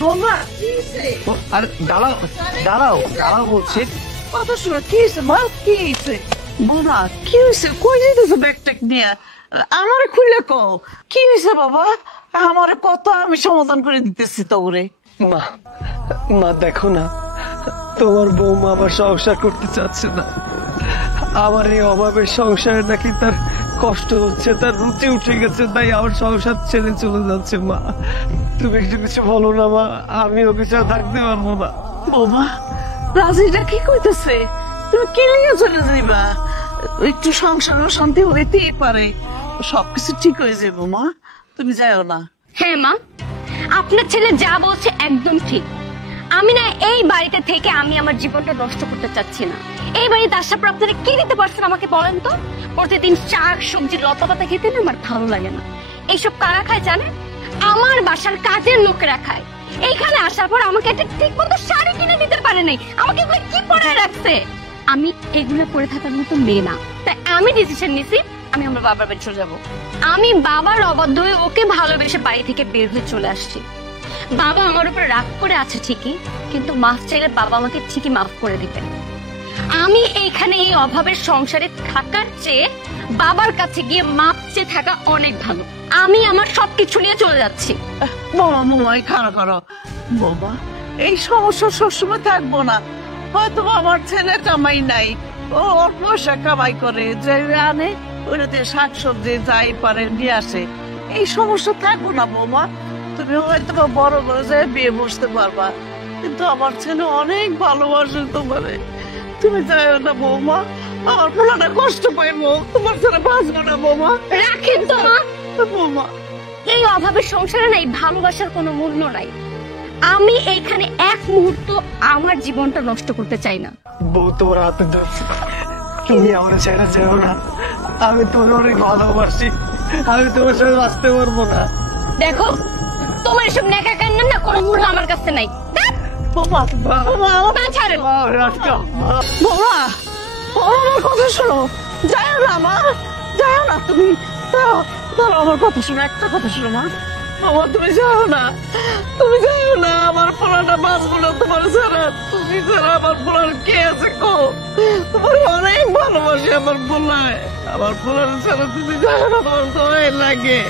বৌমা আর দাঁড়াও দাঁড়াও দাঁড়াও বলছে কথা শুনে কি হয়েছে মা? কি হয়েছে বৌমা? কি হয়েছে? কই যেতেছো ব্যাগ ট্যাগ নিয়ে? আমার খুলে কও কি হয়েছে বাবা? আমার কত আমি সমাধান করে দিতেছি তো ওরে। মা মা দেখো না, তোমার বৌমা আবার সংসার করতে চাচ্ছে না। আমার এই অভাবের সংসারে নাকি তার কষ্ট হচ্ছে, তার রুচি উঠে গেছে, তাই আমার সংসার ছেড়ে চলে যাচ্ছে। মা তুমি একটু কিছু বলো না মা, আমি ওকে ছাড়া থাকতে পারবো না। বৌমা রাজিটা কি কইতেছে? তুমি কি নিয়ে চলে যাইবা? একটু সংসার শান্তি হইতেই পারে, সবকিছু ঠিক হয়ে যাবে মা, তুমি যাও না। হ্যাঁ মা, আপনার ছেলে যা বলছে একদম ঠিক। আমি না এই বাড়িতে থেকে আমি আমার জীবনটা নষ্ট করতে চাচ্ছি না। এই বাড়িতে আসার পর আপনারা কি দিতে পারছেন আমাকে বলেন তো? প্রতিদিন শাক সবজি লতা পাতা খেতে না আমার ভালো লাগে না। এইসব কারা খায় জানেন? আমার বাসার কাজের লোকেরা খায়। এইখানে আসার পর আমাকে একটা ঠিক মতো শাড়ি কিনে দিতে পারে নাই। আমাকে এগুলো কি পরে রাখছে? আমি এগুলো পরে থাকার মতো মেয়ে না। তাই আমি ডিসিশন নিছি আমি আমার বাবার বাড়ি চলে যাবো। আমি বাবার অবাধ্য হয়ে ওকে ভালোবেসে বাড়ি থেকে বের হয়ে চলে আসছি। বাবা আমার উপর রাগ করে আছে ঠিকই, কিন্তু মাফ চাইলে বাবা আমাকে ঠিকই মাফ করে দিবেন। আমি এইখানে এই অভাবের সংসারে থাকার চেয়ে বাবার কাছে গিয়ে মাপ চেয়ে থাকা অনেক ভালো। আমি আমার সবকিছু নিয়ে চলে যাচ্ছি। বৌমা বৌমা খারাপ করো বৌমা, এই সমস্যা সবসময় থাকবো না। হয়তো আমার ছেলে কামাই নাই, ও ওর পয়সা কামাই করে যে আনে ওইটাতে শাকসবজি যাই পারে নিয়ে আসে। এই সমস্যা থাকবো না বৌমা, তুমি হয়তো বড় করে যায় বিয়ে বসতে পারবা, কিন্তু আমার ছেলে অনেক ভালোবাসে তোমারে। তুমি যাও না বৌমা, আমার পোলাটা কষ্ট পাইবো, তোমার ছেলে বাঁচবো না বৌমা। রাখেন তো মা। বৌমা এই অভাবের সংসারে নাই ভালোবাসার কোনো মূল্য নাই। আমি এইখানে এক মুহূর্ত আমার জীবনটা নষ্ট করতে চাই না। বউ তোমার হাতে ধরছি, তুমি আমার ছেড়ে যেও না। আমি তোমাকে অনেক ভালোবাসি, আমি তোমার সাথে বাঁচতে পারবো না। দেখো তোমার এসব নেকা কান্না না কোনো মূল্য আমার কাছে নাই। বৌমা বৌমা তা ছাড়েন। বৌমা আমার কথা শোনো, যাও না মা, যাও না তুমি, দাঁড়াও আমার কথা শোনো, একটা কথা শোনো মা। বাবা তুমি যাও না, তুমি যাও না, আমার পোলাটা বাঁচবো না তোমার ছাড়া। তুমি ছাড়া আমার পোলার কে আছে কো? তোমার অনেক ভালোবাসি আমার পোলায়, আমার পোলার ছাড়া তুমি যাও না, তোমার দয়া লাগে।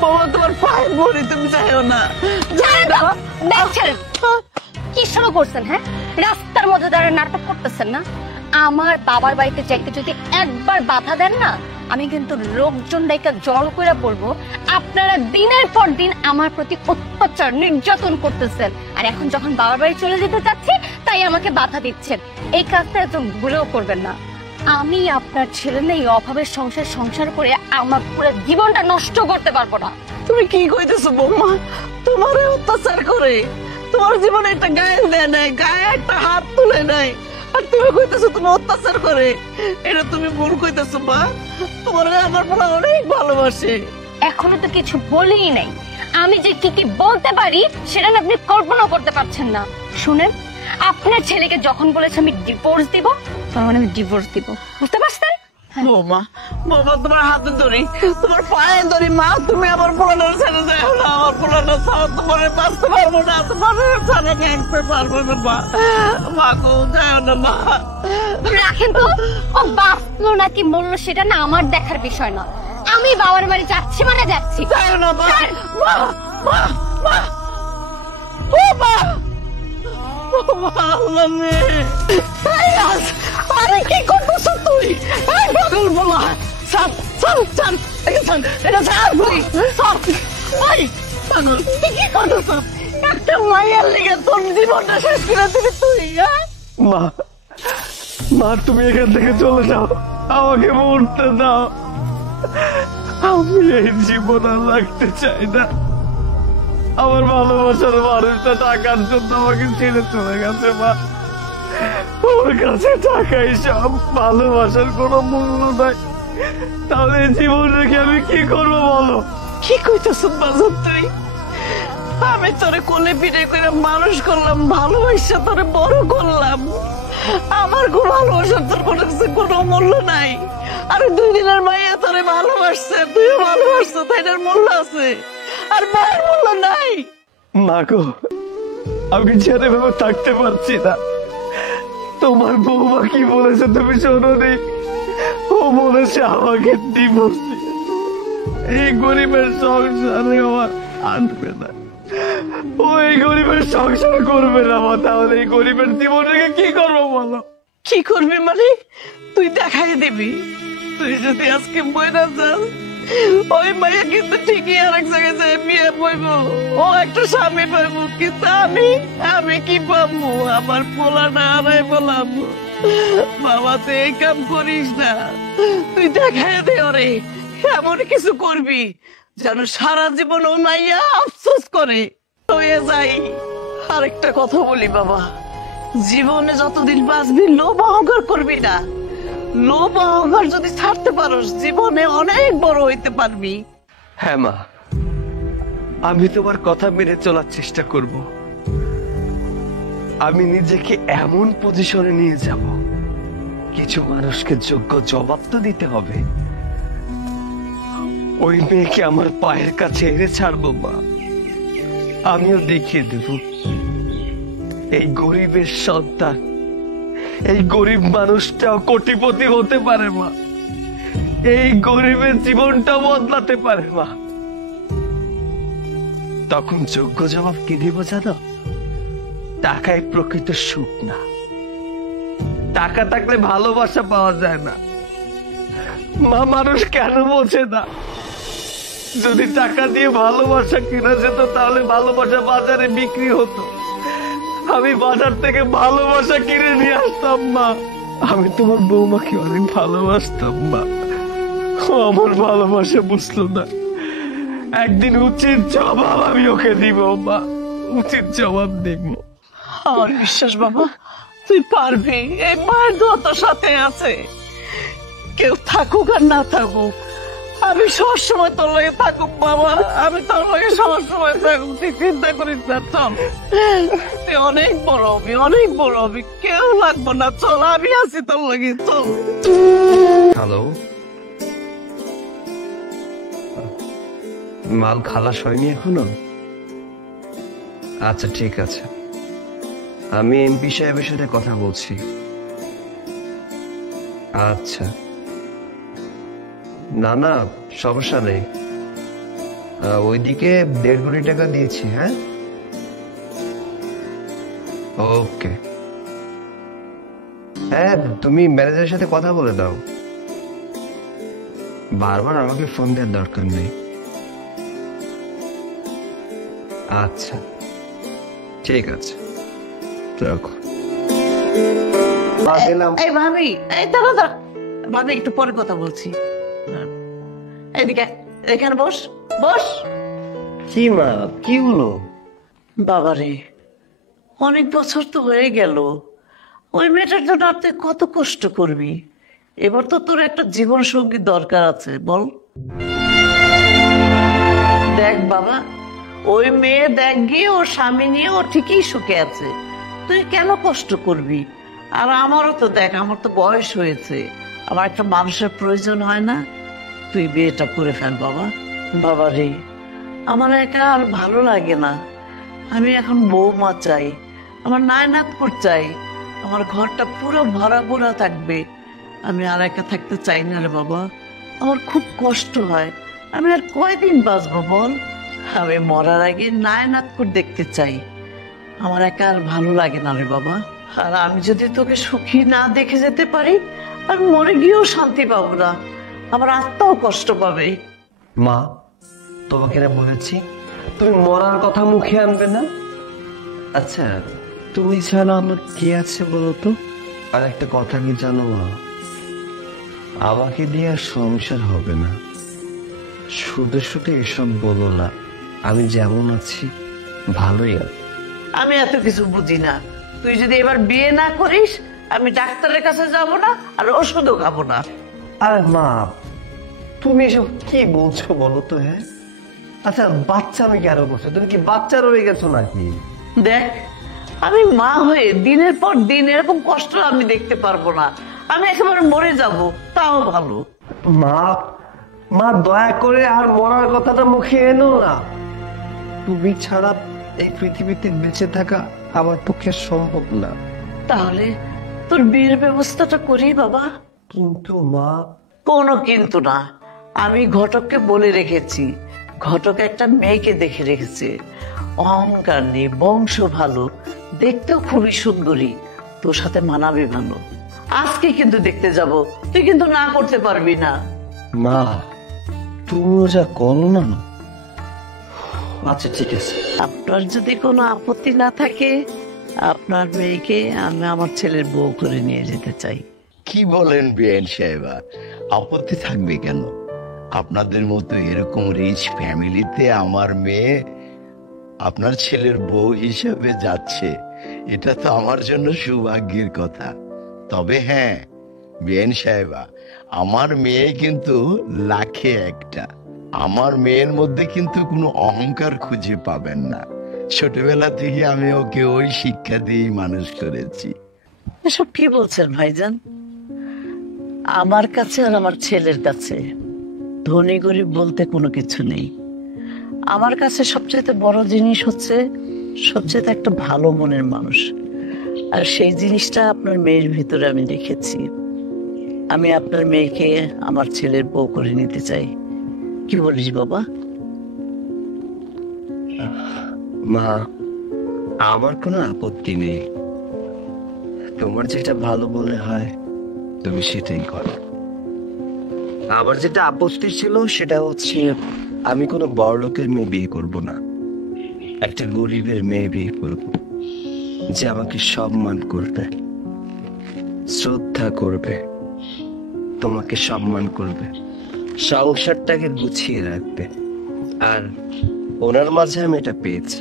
বাবা তোমার পায়ে পড়ি, তুমি যাও না, যাও না। দেখছেন কি শুরু করছেন? হ্যাঁ, রাস্তার মধ্যে দাঁড়িয়ে নাটক করতেছেন না? আমার বাবার বাড়িতে যাইতে যদি একবার বাধা দেন না, আমি কিন্তু লোকজন ডাইকা জড় করে বলবো আপনারা দিনের পর দিন আমার প্রতি অত্যাচার নির্যাতন করতেছেন। আর এখন যখন বাবার বাড়ি চলে যেতে চাচ্ছি তাই আমাকে বাধা দিচ্ছেন। এই কাজটা একদম ভুলেও করবেন না। আমি আপনার ছেলে না এই অভাবের সংসার করে আমার পুরো জীবনটা নষ্ট করতে পারবো না। তুমি কি কইতেছো বৌমা? তোমার অত্যাচার করে তোমার জীবনে একটা গায়ে দেয় নাই, গায়ে একটা হাত তুলে নাই, আর তুমি কইতেছো তুমি অত্যাচার করে। এটা তুমি ভুল কইতেছো মা, তোমার আমার পোলা অনেক ভালোবাসে। এখনো তো কিছু বলেই নাই। আমি যে কি কি বলতে পারি সেটা না আপনি কল্পনা করতে পারছেন না। শুনেন, আপনার ছেলেকে যখন বলেছে আমি ডিভোর্স দিব, তখন আমি ডিভোর্স দিব, বুঝতে পারছেন? বৌমা বৌমা তোমার হাতে ধরি, তোমার পায়ে ধরি মা, তুমি আমার পোলাটার ছেড়ে যাও না, আমার পোলাটা ছাড়া তোমার বাঁচতে পারবো না, তোমার ছাড়া থাকতে পারবো না মা। মা গো যাও না মা। রাখেন তো, ও বাঁচলো নাকি মরলো সেটা না আমার দেখার বিষয় না। আমি বাবার বাড়ি যাচ্ছি মানে যাচ্ছি। যাও না মা, মা মা মা ও মা, ও মা আল্লাহ রে। আরে কি করতেছ তুই? এই পাগল বলা, ছাড় ছাড় ছাড়, এটা ছাড় তুই, ছাড়। এই পাগল তুই কি করতেছ? একটা মায়ের লেগে তোর জীবনটা শেষ করে দিবি তুই? মা মা তুমি এখান থেকে চলে যাও, আমাকে মরতে দাও। আমি এই জীবন আর রাখতে চাই না। আমার ভালোবাসার মানুষটা টাকার জন্য আমাকে ছেড়ে চলে গেছে। মা ওর কাছে টাকাই সব, ভালোবাসার কোনো মূল্য নাই। তাহলে জীবন রেখে আমি কি করবো বলো? কি কইতেছ বাজার তুই? আমি তোরে কোলে পিঠে করে মানুষ করলাম, ভালোবাসা তোরে বড় করলাম, আমার খুব ভালোবাসার তোর কোনো মূল্য নাই। আরে 2 দিনের মাইয়া তোরে ভালোবাসছে, তুইও ভালোবাসছো, তাই এটার মূল্য আছে, আর মায়ের মূল্য নাই। মা গো, আমি ছেড়ে ভেবে থাকতে পারছি না। তোমার বৌমা কি বলেছে তুমি শোনো নি? ও বলেছে আমাকে ডিভোর্স দিয়ে এই গরিবের সংসারে আমার আনবে না, ও এই গরিবের সংসার করবে না। মা তাহলে এই গরিবের জীবন রেখে কি করবো বলো? কি করবি মানে? তুই দেখাই দিবি। তুই যদি আজকে বইনা যাস, ওই মাইয়া কিন্তু ঠিকই আরেক জায়গায় যায় বিয়ে বইব, ও একটা স্বামী পাইব, কিন্তু আমি কি পাবো? আমার পোলা না আনাই বললাম। বাবা তুই এই কাম করিস না, তুই দেখাই দে ওরে এমন কিছু করবি যেন সারা জীবন ও মাইয়া আফসোস করে হয়ে যাই। আরেকটা কথা বলি বাবা, জীবনে যতদিন বাঁচবি লোভ অহংকার করবি না। লোভ অহংকার যদি ছাড়তে পারোস জীবনে অনেক বড় হইতে পারবি। হ্যাঁ মা, আমি তোমার কথা মেনে চলার চেষ্টা করব। আমি নিজেকে এমন পজিশনে নিয়ে যাব, কিছু মানুষকে যোগ্য জবাব তো দিতে হবে। ওই মেয়েকে আমার পায়ের কাছে এনে ছাড়বো মা। আমিও দেখিয়ে দেব এই গরিবের সন্তান, এই গরিব মানুষটাও কোটিপতি হতে পারে মা। এই গরিবের জীবনটা বদলাতে পারে মা। তখন যোগ্য জবাব কি দিব জানো? টাকায় প্রকৃত সুখ না। টাকা থাকলে ভালোবাসা পাওয়া যায় না মা। মানুষ কেন বোঝে না? যদি টাকা দিয়ে ভালোবাসা কেনা যেত তাহলে ভালোবাসা বাজারে বিক্রি হতো। আমি বাজার থেকে ভালোবাসা কিনে নিয়ে আসতাম মা। আমি তোমার বৌমাকে অনেক ভালোবাসতাম মা। ও আমার ভালোবাসা বুঝলো না। একদিন উচিত জবাব আমি ওকে দিব মা, উচিত জবাব দিব। আমার বিশ্বাস বাবা তুই পারবি। এই মায়ের দোয়া তোর সাথে আছে। কেউ থাকুক আর না থাকুক, আমি সবসময় তোর লগে থাকুক বাবা। আমি তোর লগে সবসময় থাকুক, তুই চিন্তা করিস না। চল, তুই অনেক বড় হবি, অনেক বড় হবি, কেউ লাগবো না। চল, আমি আছি তোর লগে, চল। হ্যালো, মাল খালাস হয়নি এখনো? আচ্ছা ঠিক আছে, আমি এমপি সাহেবের সাথে কথা বলছি। আচ্ছা, না না সমস্যা নেই। ওইদিকে 1.5 কোটি টাকা দিয়েছি। হ্যাঁ ওকে। হ্যাঁ তুমি ম্যানেজারের সাথে কথা বলে দাও। বারবার আমাকে ফোন দেওয়ার দরকার নেই। আচ্ছা ঠিক আছে, রাখো। এই ভাবি, এই দাঁড়া দাঁড়া ভাবি, একটু পরে কথা বলছি। এদিকে, এখানে বস বস। কি মা, কি হলো? বাবারে, অনেক বছর তো হয়ে গেল। ওই মেয়েটার জন্য আপনি কত কষ্ট করবি। এবার তো তোর একটা জীবন সঙ্গী দরকার আছে, বল। দেখ বাবা, ওই মেয়ে দেখ গিয়ে ওর স্বামী নিয়ে ও ঠিকই সুখে আছে। তুই কেন কষ্ট করবি? আর আমারও তো দেখ, আমার তো বয়স হয়েছে, আমার একটা মানুষের প্রয়োজন হয় না? তুই বিয়েটা করে ফেল বাবা। বাবা রে, আমার একা আর ভালো লাগে না। আমি এখন বৌমা চাই, আমার নায়নাতপুর চাই, আমার ঘরটা পুরো ভরা ভরা থাকবে। আমি আর একা থাকতে চাই না রে বাবা, আমার খুব কষ্ট হয়। আমি আর কয়দিন বাঁচবো বল? আমি মরার আগে নায়নাতপুর দেখতে চাই। আমার একা আর ভালো লাগে না রে বাবা। আর আমি যদি তোকে সুখী না দেখে যেতে পারি, আমি মরে গিয়েও শান্তি পাবো না, আমার আত্মাও কষ্ট পাবে। মা, তোমাকে না বলেছি তুমি মরার কথা মুখে আনবে না? আচ্ছা, তুমি ছাড়া আমার কে আছে বলো তো? আর একটা কথা কি জানো মা, আমাকে দিয়ে আর সংসার হবে না। শুধু শুধু এসব বলো না, আমি যেমন আছি ভালোই আছি। আমি এত কিছু বুঝি না। তুই যদি এবার বিয়ে না করিস, আমি ডাক্তারের কাছে যাব না আর ওষুধও খাবো না। আরে মা, তুমি এসব কি বলছো বলো তো? হ্যাঁ আচ্ছা, বাচ্চা আমি কেন বলছো? তুমি কি বাচ্চা রয়ে গেছো নাকি? দেখ, আমি মা হয়ে দিনের পর দিন এরকম কষ্ট আমি দেখতে পারবো না। আমি একেবারে মরে যাব, তাও ভালো। মা, মা দয়া করে আর মরার কথাটা মুখে এনো না। তুমি ছাড়া এই পৃথিবীতে বেঁচে থাকা আমার পক্ষে সম্ভব না। তাহলে তোর বিয়ের ব্যবস্থাটা করি বাবা। কিন্তু মা, কোনো কিন্তু না, আমি ঘটককে বলে রেখেছি, ঘটক একটা মেয়েকে দেখে রেখেছে, অহংকার নেই, বংশ ভালো, দেখতেও খুবই সুন্দরী, তোর সাথে মানাবে ভালো। আজকে কিন্তু দেখতে যাব, তুই কিন্তু না করতে পারবি না। মা তুমিও যা করো না। আচ্ছা ঠিক আছে। আপনার যদি কোনো আপত্তি না থাকে, আপনার মেয়েকে আমি আমার ছেলের বউ করে নিয়ে যেতে চাই। কি বলেন বিআইন সাহেবা, আপত্তি থাকবে কেন? আপনাদের মতো এরকম রিচ ফ্যামিলিতে আমার মেয়ে আপনার ছেলের বউ হিসেবে যাচ্ছে, এটা তো আমার জন্য সৌভাগ্যের কথা। তবে হ্যাঁ বিআইন সাহেবা, আমার মেয়ে কিন্তু লাখে একটা। আমার মেয়ের মধ্যে কিন্তু কোনো অহংকার খুঁজে পাবেন না। ছোটবেলা থেকে আমি ওকে ওই শিক্ষা দিয়েই মানুষ করেছি। এসব কি বলছেন ভাইজান? আমার কাছে আর আমার ছেলের কাছে ধনী গরিব বলতে কোনো কিছু নেই। আমার কাছে সবচেয়ে বড় জিনিস হচ্ছে সবচেয়ে একটা ভালো মনের মানুষ, আর সেই জিনিসটা আপনার মেয়ের ভিতরে আমি দেখেছি। আমি আপনার মেয়েকে আমার ছেলের বউ করে নিতে চাই। কি বলিস বাবা? মা আমার কোনো আপত্তি নেই, তোমার যেটা ভালো মনে হয় তুমি সেটাই করো। আমার যেটা আপত্তি ছিল সেটা হচ্ছে আমি কোনো বড়লোকের মেয়ে বিয়ে করব না, একটা গরিবের মেয়ে বিয়ে করব, যে আমাকে সম্মান করবে, শ্রদ্ধা করবে, তোমাকে সম্মান করবে, সংসারটাকে গুছিয়ে রাখবে। আর ওনার মাঝে আমি এটা পেয়েছি,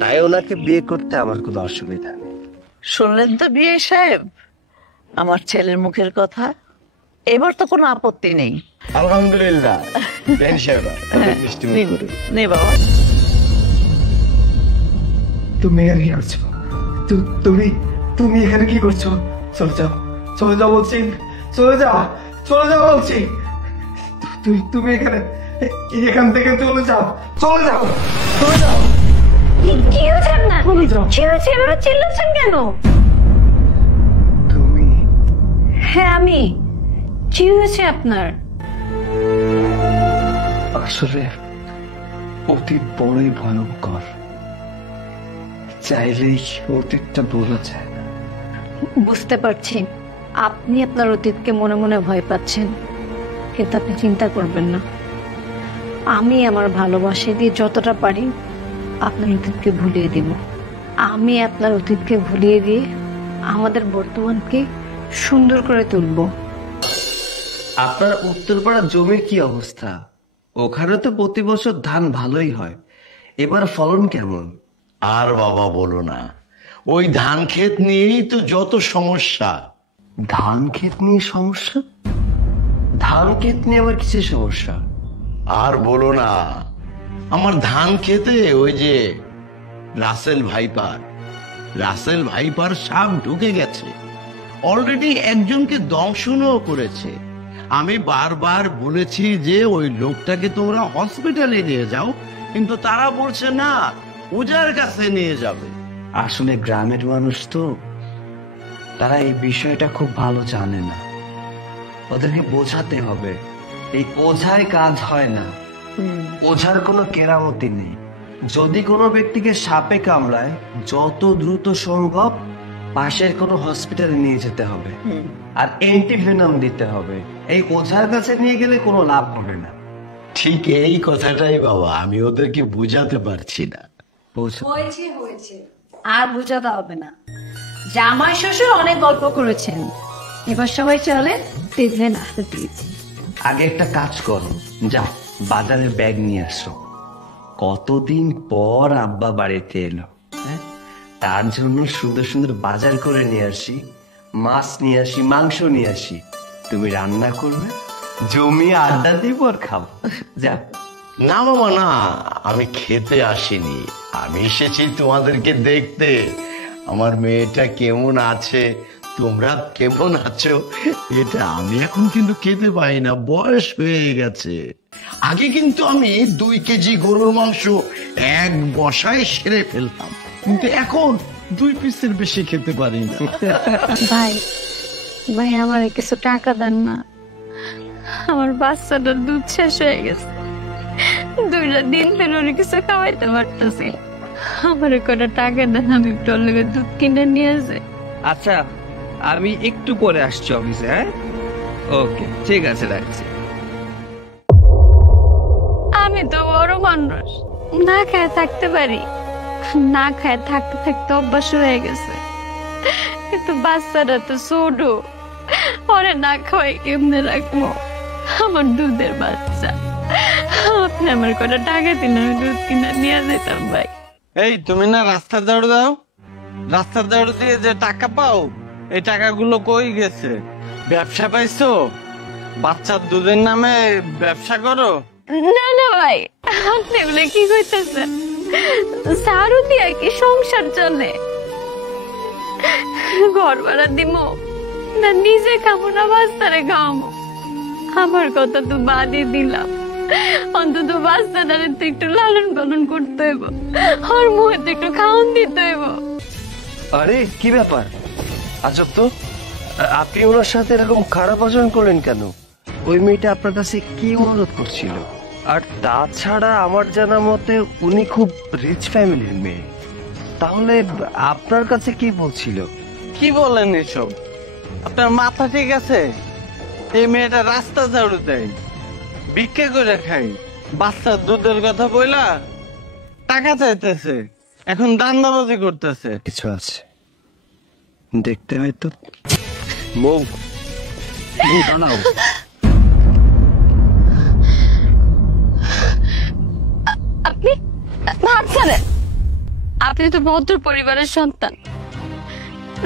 তাই ওনাকে বিয়ে করতে আমার কোনো অসুবিধা নেই। শুনলেন তো বিয়ে সাহেব আমার ছেলের মুখের কথা? এবার তো কোনো আপত্তি নেই। আলহামদুলিল্লাহ বিআইন সাহেবা, মিষ্টি মুখ করে। নে বাবা। তুমি এখানে কি করছো? তুমি তুমি এখানে কি করছো? চলে যাও, চলে যাও বলছি, চলে যাও, চলে যাও বলছি। তুমি এখান থেকে চলে যাও, চলে যাও, চলে যাও। কি হয়েছে আপনার? চলে যাও। কি হয়েছে? এভাবে চিল্লাচ্ছেন কেন? তুমি হ্যাঁ আমি। কি হয়েছে আপনার? আসলে অতীত বড়ই ভয়ঙ্কর, চাইলেই অতীতটা বলা যায় না। বুঝতে পারছি আপনি আপনার অতীতকে মনে মনে ভয় পাচ্ছেন, কিন্তু আপনি চিন্তা করবেন না। আমি আমার ভালোবাসা দিয়ে যতটা পারি আপনার অতীতকে ভুলিয়ে দিব। আমি আপনার অতীতকে ভুলিয়ে দিয়ে আমাদের বর্তমানকে সুন্দর করে তুলব। আপনার উত্তরপাড়া জমির কি অবস্থা? ওখানে তো প্রতি বছর ধান ভালোই হয়, এবার ফলন কেমন? আর বাবা বলো না, ওই ধান ক্ষেত নিয়েই তো যত সমস্যা। ধান ক্ষেত নিয়ে সমস্যা? ধান ক্ষেত নিয়ে আবার কিসের সমস্যা? আর বলো না, আমার ধান খেতে ওই যে রাসেল ভাইপার সাপ ঢুকে গেছে, অলরেডি একজনকে দংশনও করেছে। আমি বারবার বলেছি যে ওই লোকটাকে তোমরা হসপিটালে নিয়ে যাও, কিন্তু তারা বলছে না, ওজার কাছে নিয়ে যাবে। আসলে গ্রামের মানুষ তো, তারা এই বিষয়টা খুব ভালো জানে না, ওদেরকে বোঝাতে হবে এই ওঝায় কাজ হয় না, ওঝার কোনো কেরামতি নেই। যদি কোনো ব্যক্তিকে সাপে কামড়ায় যত দ্রুত সম্ভব পাশের কোনো হসপিটালে নিয়ে যেতে হবে, আর অ্যান্টিভেনাম দিতে হবে। এই ওঝার কাছে নিয়ে গেলে কোনো লাভ হবে না। ঠিক এই কথাটাই বাবা আমি ওদেরকে বোঝাতে পারছি না। হয়েছে হয়েছে, আর বোঝাতে হবে না। জামাই শ্বশুর অনেক গল্প করেছেন, এবার সবাই চলে টিফিন আসতে দিয়েছি। আগে একটা কাজ করো, যাও বাজারে ব্যাগ নিয়ে আসো। কতদিন পর আব্বা বাড়িতে এলো, হ্যাঁ? তার জন্য সুন্দর সুন্দর বাজার করে নিয়ে আসি, মাছ নিয়ে আসি, মাংস নিয়ে আসি। তুমি রান্না করবে, জমিয়ে আড্ডা দিব আর খাবো। যা। না বাবা না, আমি খেতে আসিনি, আমি এসেছি তোমাদেরকে দেখতে। আমার মেয়েটা কেমন আছে, তোমরা কেমন আছো, এটা আমি এখন কিন্তু খেতে পাই না, বয়স হয়ে গেছে। আগে কিন্তু আমি 2 কেজি গরুর মাংস এক বসায় সেরে ফেলতাম, কিন্তু এখন 2 পিসের বেশি খেতে পারি না। ভাই ভাই আমার কিছু টাকা দেন না, আমার বাচ্চাটার দুধ শেষ হয়ে গেছে, 2টা দিন ধরে অনেক কিছু খাওয়াইতে পারতেছি, আমার কটা টাকা দেন, আমি টলের দুধ কিনে নিয়ে যাই। আচ্ছা, আমি একটু পরে আসছি অফিসে। হ্যাঁ, ওকে, ঠিক আছে, রাখছি। আমি তো বড় মানুষ, না খায় থাকতে পারি, না খায় থাকতে থাকতে অভ্যাস হয়ে গেছে, কিন্তু বাচ্চাটা তো ছোট, ওরে না খাওয়াই কেমনে রাখবো? আমার দুধের বাচ্চা, আপনি আমার কটা টাকা দিলে আমি দুধ কিনে নিয়ে যেতাম। ভাই এই, তুমি না রাস্তা ঝাড়ু দাও, রাস্তা ঝাড়ু দিয়ে যে টাকা পাও, এই টাকাগুলো কই গেছে? ব্যবসা পাইছো? বাচ্চার দুধের নামে ব্যবসা করো? না না ভাই, আপনি এগুলো কি কইতেছেন? সারু দিয়া কি সংসার চলে? ঘর ভাড়া দিমো না নিজে খাবো না বাচ্চারে খাওয়াবো? আমার কথা তো বাদই দিলাম, অন্তত বাচ্চাটারে তো একটু লালন পালন করতে হইব, ওর মুখে তো একটু খাওয়ান দিতে হইব। আরে কি ব্যাপার, আজব তো, আপনি ওনার সাথে এরকম খারাপ আচরণ করলেন কেন? ওই মেয়েটা আপনার কাছে কি অনুরোধ করছিল? আর তাছাড়া আমার জানা মতে উনি খুব রিচ ফ্যামিলির মেয়ে, তাহলে আপনার কাছে কি বলছিল? কি বলেন এসব? আপনার মাথা ঠিক আছে? এই মেয়েটা রাস্তা ঝাড়ু দেয়, ভিক্ষা করে খাই, বাচ্চার দুধের কথা বইলা টাকা চাইতেছে, এখন দান্দাবাজি করতেছে। কিছু আছে দেখতে হয়তো। মৌ, জানাও। আপনি ভাবছেন আপনি তো ভদ্র পরিবারের সন্তান,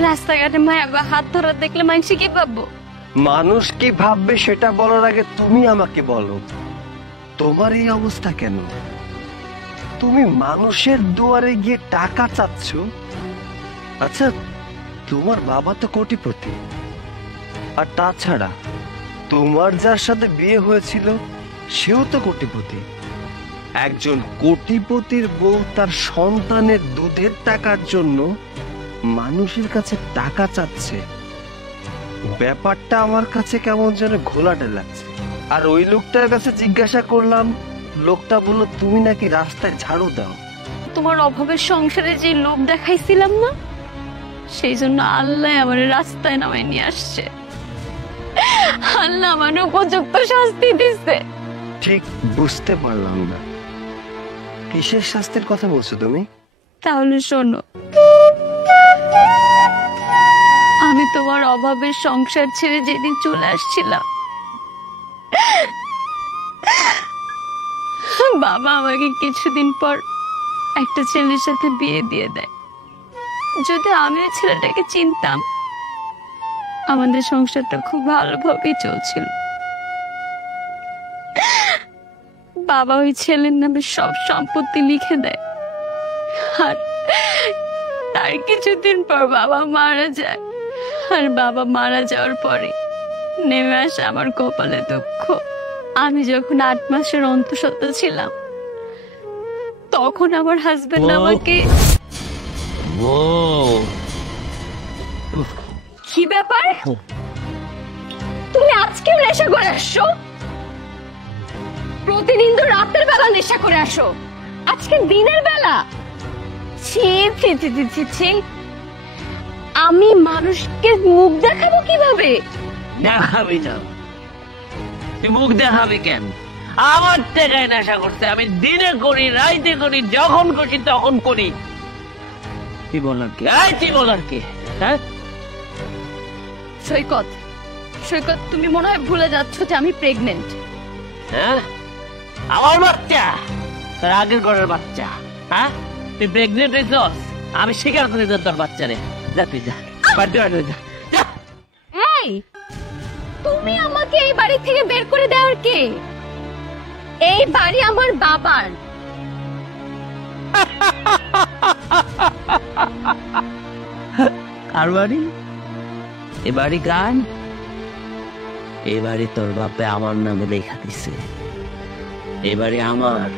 রাস্তাঘাটে মায়া বা হাত ধরা দেখলে মানুষ কি ভাববো? মানুষ কি ভাববে সেটা বলার আগে তুমি আমাকে বলো, তোমার এই অবস্থা কেন? তুমি মানুষের দুয়ারে গিয়ে টাকা চাচ্ছ? আচ্ছা, তোমার বাবা তো কোটিপতি, আর তাছাড়া তোমার যার সাথে বিয়ে হয়েছিল সেও তো কোটিপতি। একজন কোটিপতির বউ তার সন্তানের দুধের টাকার জন্য মানুষের কাছে টাকা চাচ্ছে, ব্যাপারটা আমার কাছে কেমন যেন ঘোলাটে লাগছে। আর ওই লোকটার কাছে জিজ্ঞাসা করলাম, লোকটা বললো তুমি নাকি রাস্তায় ঝাড়ু দাও। তোমার অভাবের সংসারে যে লোভ দেখাইছিলাম না, সেই জন্য আল্লাহ আমার রাস্তায় নামায় নিয়ে আসছে, আল্লাহ আমার উপযুক্ত শাস্তি দিচ্ছে। ঠিক বুঝতে পারলাম না, কিসের শাস্তির কথা বলছো তুমি? তাহলে শোনো, আমি তোমার অভাবের সংসার ছেড়ে যেদিন চলে আসছিলাম, বাবা আমাকে কিছুদিন পর একটা ছেলের সাথে বিয়ে দিয়ে দেয়। যদি আমি ওই ছেলেটাকে চিনতাম, আমাদের সংসারটা খুব ভালোভাবেই চলছিল। বাবা ওই ছেলের নামে সব সম্পত্তি লিখে দেয়, আর তার কিছুদিন পর বাবা মারা যায়। আর বাবা মারা যাওয়ার পরে নেমে আসে আমার কপালে দুঃখ। আমি যখন 8 মাসের অন্তঃসত্ত্বা ছিলাম, তখন আমার হাজবেন্ড আমাকে। কি ব্যাপার, তুমি আজকেও নেশা করে আসছো? প্রতিদিন তো রাতের বেলা নেশা করে আসো, আজকে দিনের বেলা? ছি ছি ছি ছি ছি ছি, আমি মানুষকে মুখ দেখাবো কিভাবে? দেখাবি না, তুই মুখ দেখাবি কেন? আমার টাকায় নেশা করছে, আমি দিনে করি, রাইতে করি, যখন খুশি তখন করি। তুই বলার কি? তুই বলার কি? হ্যাঁ, সৈকত, সৈকত, তুমি মনে হয় ভুলে যাচ্ছ যে আমি প্রেগনেন্ট। হ্যাঁ, আমার বাচ্চা, তোর আগের ঘরের বাচ্চা। হ্যাঁ, তুই প্রেগনেন্ট হয়েছস, আমি স্বীকার করে দেব তোর বাচ্চারে। যা তুই যা, বাড়ি যা, যা। এই, তুমি আমাকে এই বাড়ি থেকে বের করে দেওয়ার কে? এই বাড়ি আমার বাবার। কার বাড়ি? এ বাড়ি কার? এ বাড়ি তোর বাপে আমার নামে লেখা দিছে। এবারে আমার,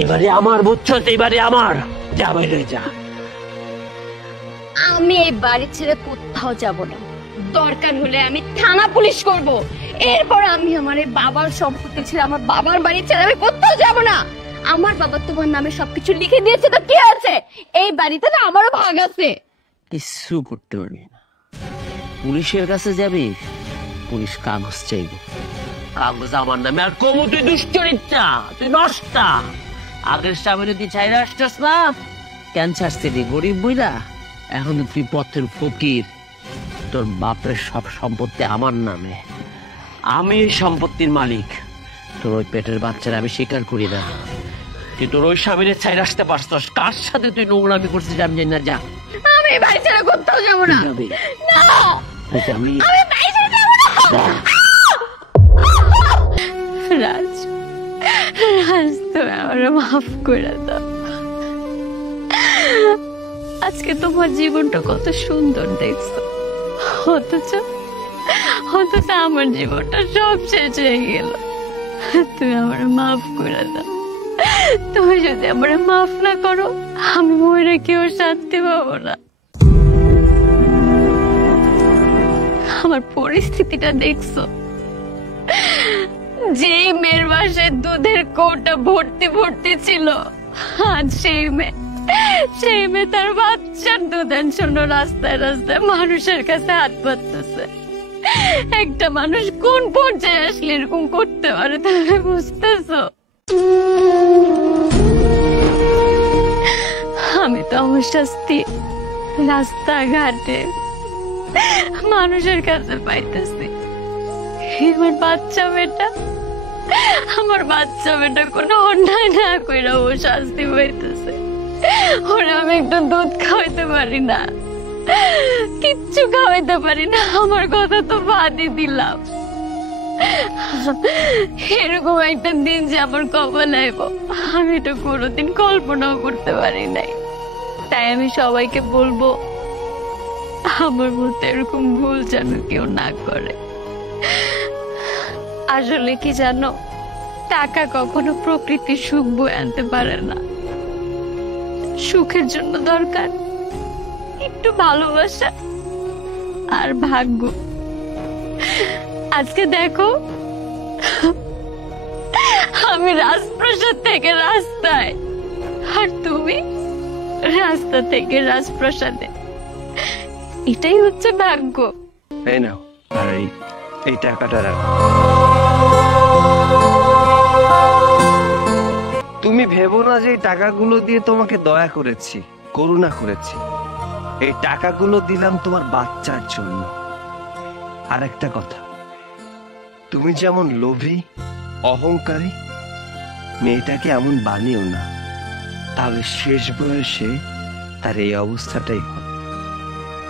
এবারে আমার, বুঝছো? এবারে আমার। যা বাইরে যা। আমি এই বাড়ি ছেড়ে কোথাও যাব না। দরকার হলে আমি থানা পুলিশ করব। এরপর আমি আমার এই বাবার সম্পত্তি ছেড়ে, আমার বাবার বাড়ি ছেড়ে আমি কোথাও যাব না। আমার বাবা তোমার নামে সবকিছু লিখে দিয়েছে, তো কি আছে? এই বাড়িতে না আমারও ভাগ আছে। কিছু করতে পারবি না। পুলিশের কাছে যাবি, পুলিশ কাগজ চাইবে। কাগজ আমার নামে। আর কমু তুই দুশ্চরিত্রা, তুই নষ্টা। আগের স্বামীরে তুই চাইরা আসছিস না, ক্যান্সার স্থিতি, গরিব বইরা। এখন তুই পথের ফকির। তোর বাপের সব সম্পত্তি আমার নামে, আমি এই সম্পত্তির মালিক। তোর ওই পেটের বাচ্চারা আমি স্বীকার করি না। তুই তোর ওই স্বামীরে চাইরা আসতে পারছস। কার সাথে তুই নোংরামি করছিস আমি জানি না। যা। আমি এই বাড়ি ছেড়ে কোথাও যাব না। যাবি? না, আমি আমি বাড়ি ছেড়ে যাব না। রাজ, রাজ, তুমি আমার মাফ করে দাও। আজকে তোমার জীবনটা কত সুন্দর দেখছো, অথচ অথচ আমার জীবনটা সব শেষ হয়ে গেল। তুমি আমার মাফ করে দাও। তুমি যদি আমার মাফ না করো, আমি মরে কেউ শান্তি পাবো না। আমার পরিস্থিতিটা দেখছো? যেই মেয়ের বাসে দুধের কৌটা ভর্তি ভর্তি ছিল, আজ সেই মেয়ে তার বাচ্চার দুধের জন্য রাস্তায় রাস্তায় মানুষের কাছে হাত পাততেছে। একটা মানুষ কোন পর্যায়ে আসলে এরকম করতে পারে তুমি বুঝতেছো? আমি তো আমার শাস্তি রাস্তাঘাটে মানুষের কাছে পাইতেছি। আমার বাচ্চা বেটা কোনো অন্যায় না কইরা ও শাস্তি পাইতেছে। ওরা আমি একটু দুধ খাওয়াইতে পারি না, কিচ্ছু খাওয়াইতে পারি না। আমার কথা তো বাদই দিলাম। এরকম একটা দিন যে আমার কপালে আইব, আমি এটা কোনোদিন কল্পনাও করতে পারি নাই। তাই আমি সবাইকে বলবো, আমার মতো এরকম ভুল যেন কেউ না করে। আসলে কি জানো, টাকা কখনো প্রকৃতির সুখ বয়ে আনতে পারে না। সুখের জন্য দরকার একটু ভালোবাসা আর ভাগ্য। আজকে দেখো, আমি রাজপ্রাসাদ থেকে রাস্তায়, আর তুমি রাস্তা থেকে রাজপ্রাসাদে। এটাই হচ্ছে ভাগ্য। এই নাও, আর এই টাকাটা রাখো। তুমি ভেবো না যে এই টাকাগুলো দিয়ে তোমাকে দয়া করেছি, করুণা করেছি। এই টাকাগুলো দিলাম তোমার বাচ্চার জন্য। আর একটা কথা, তুমি যেমন লোভী, অহংকারী, মেয়েটাকে এমন বানিও না, তাহলে শেষ বয়সে তার এই অবস্থাটাই হবে।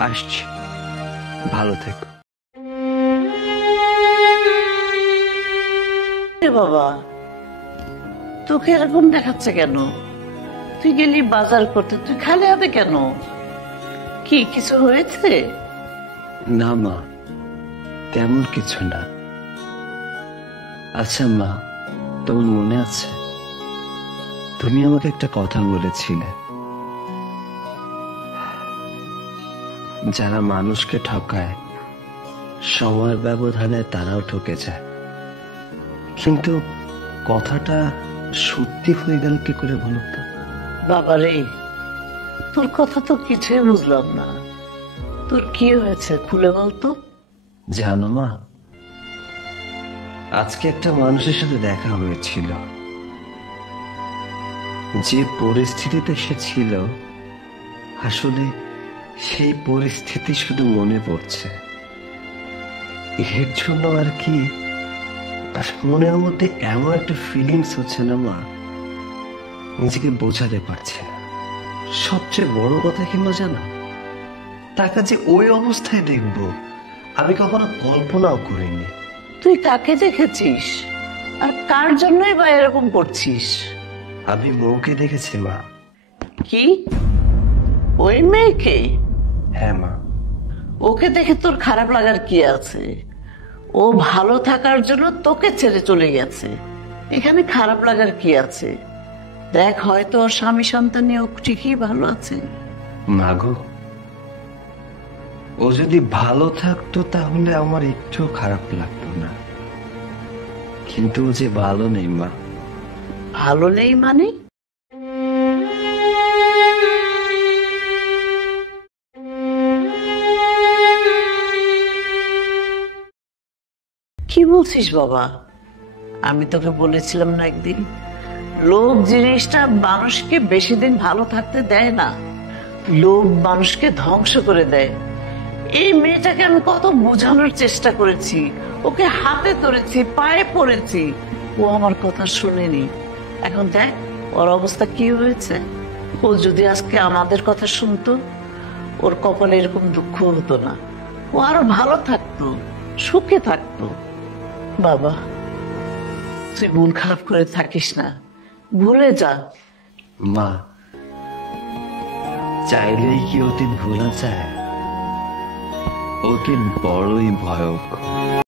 আসছি, ভালো থেকো। বাবা, তোকে এরকম দেখাচ্ছে কেন? তুই গেলি বাজার করতে, তুই খালি হাতে কেন? কি কিছু হয়েছে? না মা, তেমন কিছু না। আচ্ছা মা, তোমার মনে আছে তুমি আমাকে একটা কথা বলেছিলে, যারা মানুষকে ঠকায় সময়ের ব্যবধানে তারাও ঠকে যায়। কিন্তু কথাটা সত্যি হয়ে গেল কি করে বলো তো? বাবা রে, তোর কথা তো কিছুই বুঝলাম না। তোর কি হয়েছে খুলে বলতো। জানো মা, আজকে একটা মানুষের সাথে দেখা হয়েছিল, যে পরিস্থিতিতে সে ছিল, আসলে সেই পরিস্থিতি শুধু মনে পড়ছে। এর জন্য আর কি মনের মধ্যে এমন একটা ফিলিংস হচ্ছে না মা, নিজেকে বোঝাতে পারছে না। সবচেয়ে বড় কথা কি মা জানো, তাকে যে ওই অবস্থায় দেখবো আমি কখনো কল্পনাও করিনি। তুই কাকে দেখেছিস আর কার জন্যই বা এরকম করছিস? আমি বউকে দেখেছি মা। কি, ওই মেয়েকে? হ্যাঁ মা। ওকে দেখে তোর খারাপ লাগার কি আছে? ও ভালো থাকার জন্য তোকে ছেড়ে চলে গেছে, এখানে খারাপ লাগার কি আছে? দেখ, হয়তো ওর স্বামী সন্তান নিয়ে ও ঠিকই ভালো আছে। মাগো, ও যদি ভালো থাকতো তাহলে আমার একটু খারাপ লাগতো না, কিন্তু ও যে ভালো নেই মা। ভালো নেই মানে? কি বলছিস বাবা? আমি তোকে বলেছিলাম না একদিন, লোভ জিনিসটা মানুষকে বেশি দিন ভালো থাকতে দেয় না, লোভ মানুষকে ধ্বংস করে দেয়। এই মেয়েটাকে আমি কত বোঝানোর চেষ্টা করেছি, ওকে হাতে ধরেছি, পায়ে পড়েছি, ও আমার কথা শুনেনি। এখন দেখ ওর অবস্থা কি হয়েছে। ও যদি আজকে আমাদের কথা শুনতো, ওর কপালে এরকম দুঃখ হতো না, ও আরো ভালো থাকতো, সুখে থাকতো। বাবা, তুই মন খারাপ করে থাকিস না, ভুলে যা। মা, চাইলেই কি অতীত ভোলা যায়? অতীত বড়ই ভয়ঙ্কর।